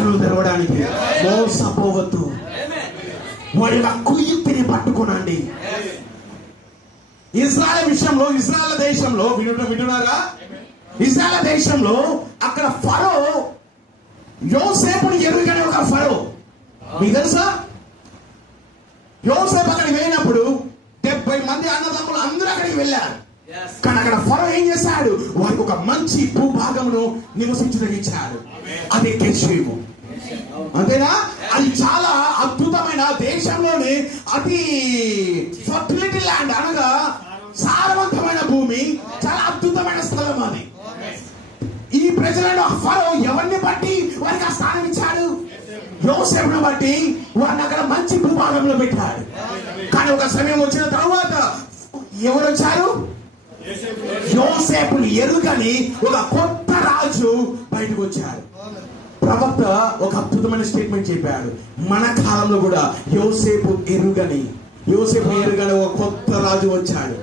రెక్కలు తెరవడానికి. మోసపోవద్దు. వాడి యొక్క కుయుక్తిని పట్టుకోనండి. ఇజ్రాయెల్ విషయంలో, ఇజ్రాయెల్ దేశంలో వింటున్నారా? ఇజ్రాయెల్ దేశంలో అక్కడ ఫరో యోసేపుని ఎరుగని ఒక ఫరో. మీకు తెలుసా? యోసేపు అక్కడికి వెళ్ళినప్పుడు 70 మంది అన్నదమ్ములు అందరూ అక్కడికి వెళ్ళారు. కానీ అక్కడ ఫరో ఏం చేశాడు? వారికి ఒక మంచి భూభాగమును నివసించదగించాడు. అదే కెషేము. అంతేనా? అది చాలా అద్భుతమైన, దేశంలోనే అతి ఫర్టిలిటీ ల్యాండ్, అనగా సారవంతమైన భూమి, చాలా అద్భుతమైన స్థలం అది. ఈ ప్రజలను ఫరో ఎవరిని బట్టి వారికి ఆ స్థానం ఇచ్చాడు? యోసేపును బట్టి వారిని అక్కడ మంచి భూభాగంలో పెట్టాడు. కానీ ఒక సమయం వచ్చిన తర్వాత ఎవరు వచ్చారు? యోసేపును ఎరుగని ఒక కొత్త రాజు బయటకు వచ్చారు. ప్రవక్త ఒక అద్భుతమైన స్టేట్మెంట్ చెప్పాడు. మన కాలంలో కూడా యోసేపు ఎరుగని ఒక కొత్త రాజు వచ్చాడు.